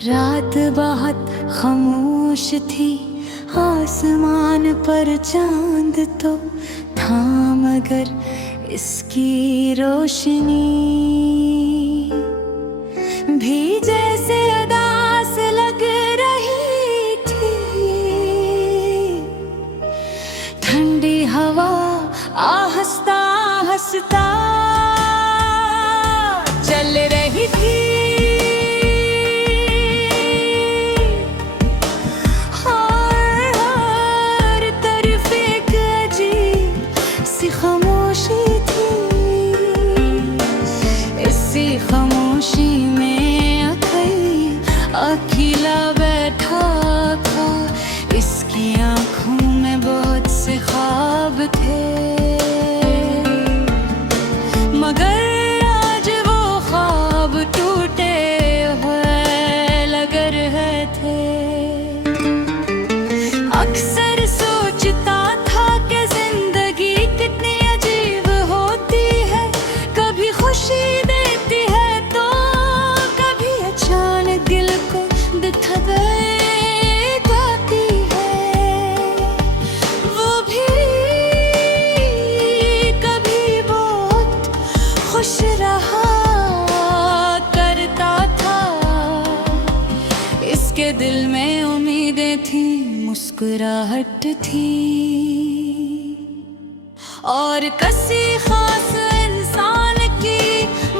रात बहुत खामोश थी, आसमान पर चांद तो था मगर इसकी रोशनी भी जैसे उदास लग रही थी। ठंडी हवा आहिस्ता आहिस्ता चल रही थी। हर तरफ एक अजीब सी खामोशी थी। इसी खामोशी में अकेला बैठा था। इसकी आंखों में बहुत से ख्वाब थे, मगर आज वो ख्वाब टूटे हुए लग रहे थे। अक्सर सोचता था कि जिंदगी कितनी अजीब होती है, कभी खुशी देती है तो कभी अचानक दिल को दुखा देती है। वो भी कभी बहुत खुश रहा करता था। इसके दिल में उम्मीदें थी, मुस्कुराहट थी और किसी खास इंसान की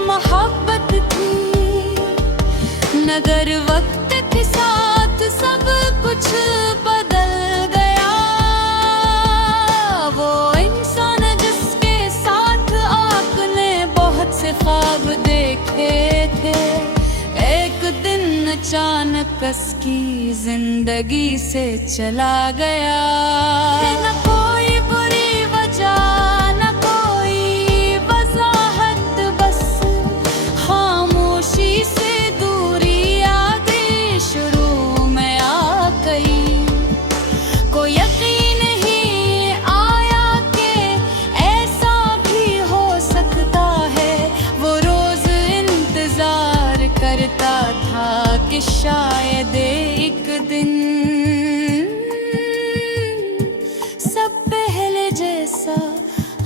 मोहब्बत थी। मगर वक्त के साथ सब कुछ बदल गया। वो इंसान जिसके साथ आपने बहुत से ख्वाब देखे थे, एक दिन अचानक उसकी जिंदगी से चला गया। न कोई बुरी वजह, न कोई वजाहत, बस खामोशी से दूरी आ गई, शुरू में आ गई। कोई यकीन नहीं आया कि ऐसा भी हो सकता है। वो रोज इंतजार करता था कि शायद एक दिन सब पहले जैसा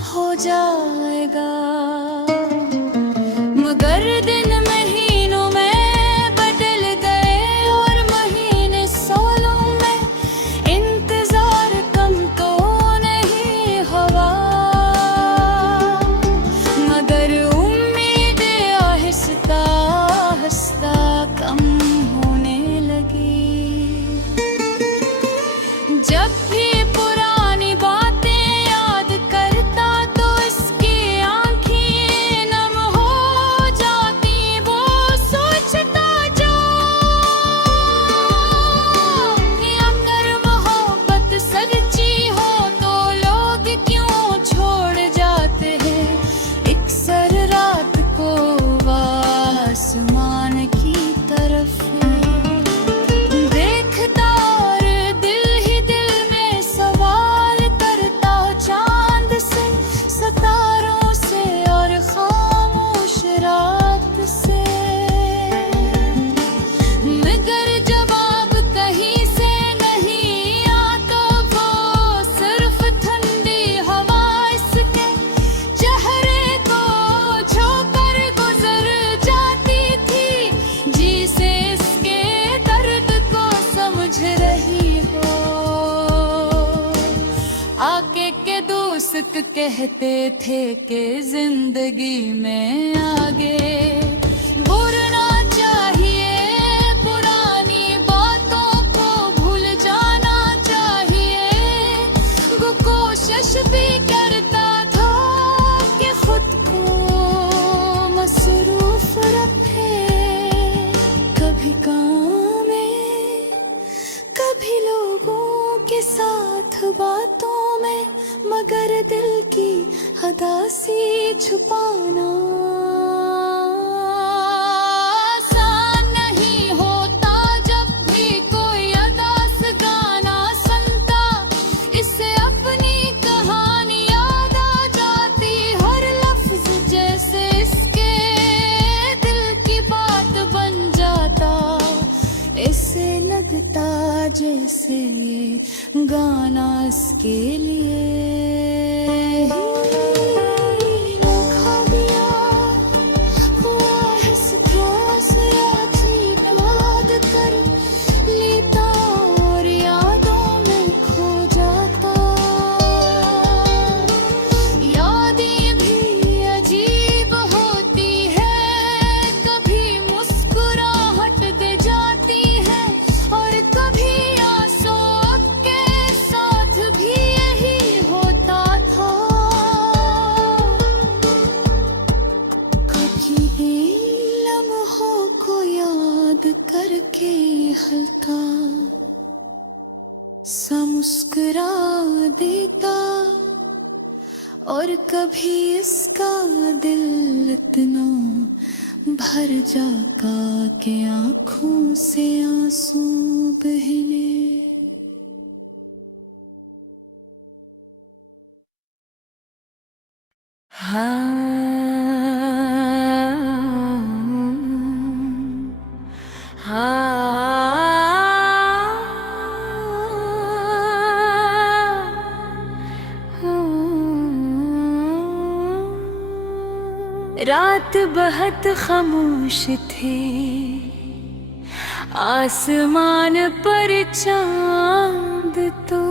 हो जाएगा। मगर दिन महीनों में बदल गए और महीने सालों में इंतजार कम तो नहीं हुआ। मगर उम्मीदें आहिस्ता आहिस्ता कम होने लगी। जब भी पुरानी बातें याद करता तो इसकी आंखें नम हो जाती। वो सोचता जो कि अगर मोहब्बत सच्ची हो तो लोग क्यों छोड़ जाते हैं। अक्सर रात को आसमान की तरफ देखता और दिल ही दिल में सवाल करता, चांद से, सितारों से और खामोश रात से। मगर जवाब कहीं से नहीं आता। वो सिर्फ ठंडी हवा इसके चेहरे को छूकर गुजर जाती थी, जिसे इसके दर्द को समझ रही हो। आगे के दोस्त कहते थे कि जिंदगी में आगे बढ़ना चाहिए, पुरानी बातों को भूल जाना चाहिए। वो कोशिश भी करता था कि खुद को मसरूफ रखे, कभी काम में, कभी लोगों के साथ बातों में, मगर दिल की उदासी छुपाना आसान नहीं होता। जब भी कोई उदास गाना सुनता, इससे अपनी कहानी याद आ जाती। हर लफ्ज जैसे इसके दिल की बात बन जाता। लगता जैसे ये गाना इसके लिए खो गया हुआ हिस प्यास याद कर लेता और यादों में खो जाता। यादें भी अजीब होती है, कभी मुस्कुराहट दे जाती है और कभी आंसू के साथ भी यही होता था। कभी लम्हों को याद करके हल्का सा मुस्कुरा देता और कभी इसका दिल इतना भर जाता कि आंखों से आंसू बहने। रात बहुत खामोश थे, आसमान पर चांद तो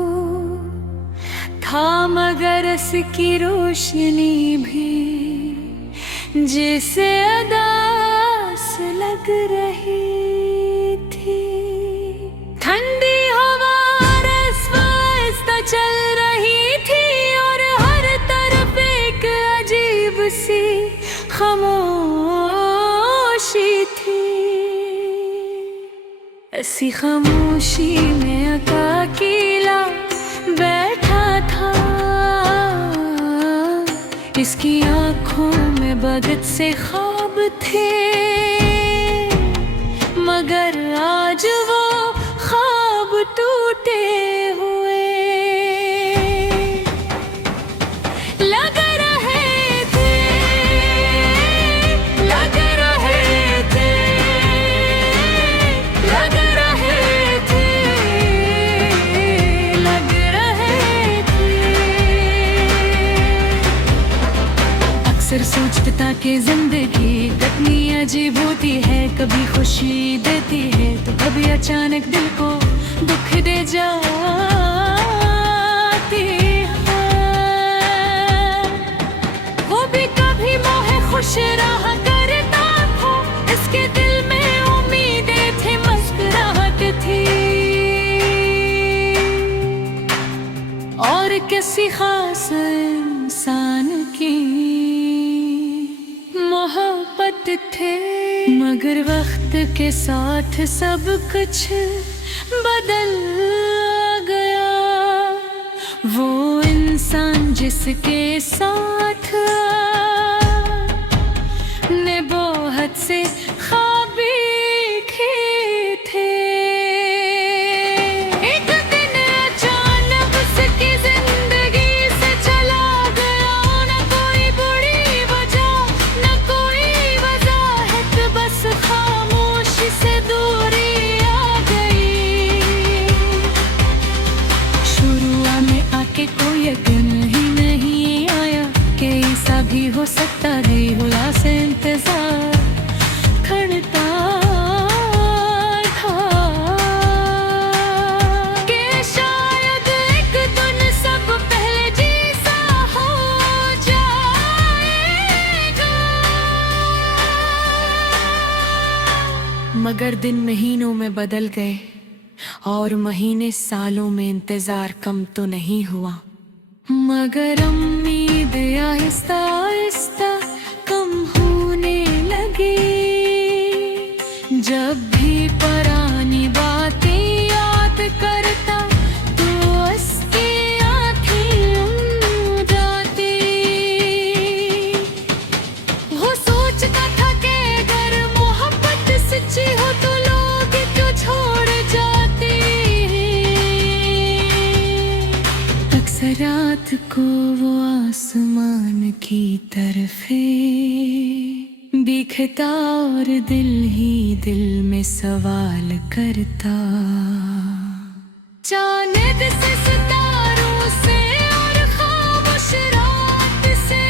था मगर इसकी रोशनी भी जैसे अदास लग रही थी। ठंडी हवा रास्ता चल रही थी और हर तरफ एक अजीब सी खामोशी थी। ऐसी खामोशी में अकेला बैठा था, इसकी आंखों में बदत से ख्वाब थे मगर आज वो ख्वाब टूटे हुए लग रहे थे, लग रहे थे, लग रहे थे, लग रहे थे। अक्सर सोचता कि जिंदगी कितनी अजीब होती है, कभी खुशी देती है तो कभी अचानक दिल को दुख दे जाती है। वो भी कभी मोहे खुश रहा करता था, इसके दिल में उम्मीदें थी, मुस्कुराहट थी और किसी खास इंसान की मोहब्बत थे। मगर वक्त के साथ सब कुछ बदल गया। वो इंसान जिसके साथ ने बहुत से ख्वाब देखे थे, एक दिन अचानक उसकी जिंदगी से चला गया। न कोई बुरी वजह, न कोई वजह, बस खामोशी से दूरी आ गई। शुरुआत में आके कोई यकीन ही नहीं आया कि ऐसा भी हो सकता है। हुआ से इंतजार करता था कि शायद एक दिन सब पहले जैसा हो जाएगा। मगर दिन महीनों में बदल गए और महीने सालों में इंतजार कम तो नहीं हुआ। मगर उम्मीद आहिस्ता आहिस्ता कम होने लगी। जब भी पुरानी बातें याद करता तो उसकी आँखें उम्र जाती। वो सोचता था कि अगर मोहब्बत सच्ची हो तो लोग क्यों छोड़ जाते। अक्सर रात को वो आसमान की तरफ दिखता और दिल ही दिल में सवाल करता। चांद से सितारों से और खामोश रात से,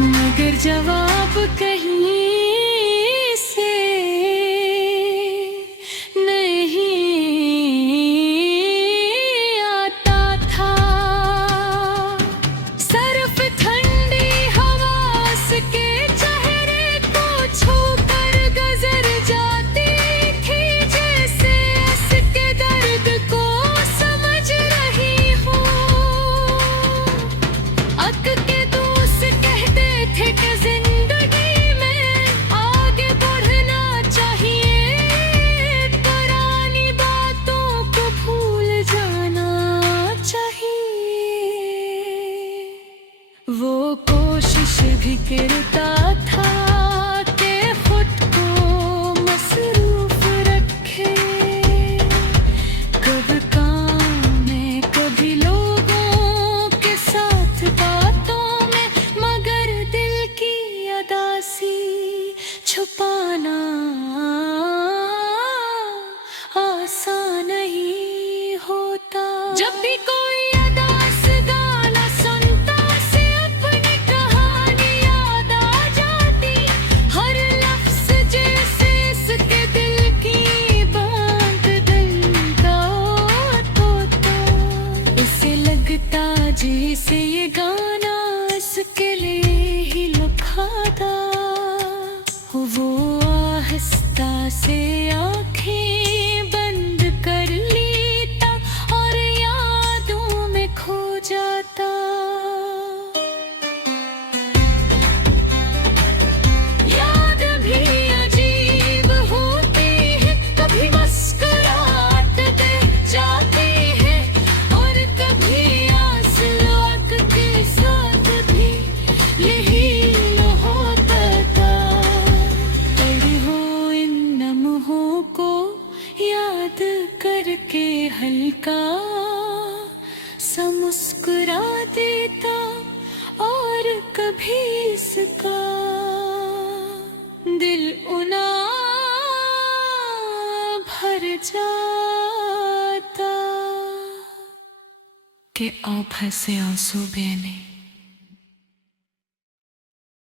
मगर जवाब कहीं से नहीं आता था। सर्फ ठंडी हवास के चेहरे को छूकर गुजर जाती थी, जैसे इसके दर्द को समझ रही हूँ। अक के दोस्त कहते थे कि जिंदगी में आगे बढ़ना चाहिए, पुरानी बातों को भूल जाना चाहिए। वो कोशिश भी करता था कि खुद को मसरूफ रखे, कभी काम में कभी लोगों के साथ बातों में, मगर दिल की अदासी छुपाना आसान नहीं होता। जब भी कोई अदास गाना सुनता से अपनी कहानी याद आ जाती, हर लफ्ज जैसे इसके दिल की बात दिलता तोता। इसे लगता जैसे ये गाना इसके लिए ही लिखा था। वो आहिस्ता से आंखें बंद कर लेता और यादों में खो जाता। याद भी अजीब होती है, कभी मुस्कुराहट दे जाती है और कभी आंसू लौट के साथ भी यही होता था। पढ़ी हो इन लम्हों को याद करके हल्का सा मुस्कुरा देता और कभी इसका दिल उना भर जाता कि आप हंसे आंसू बहने।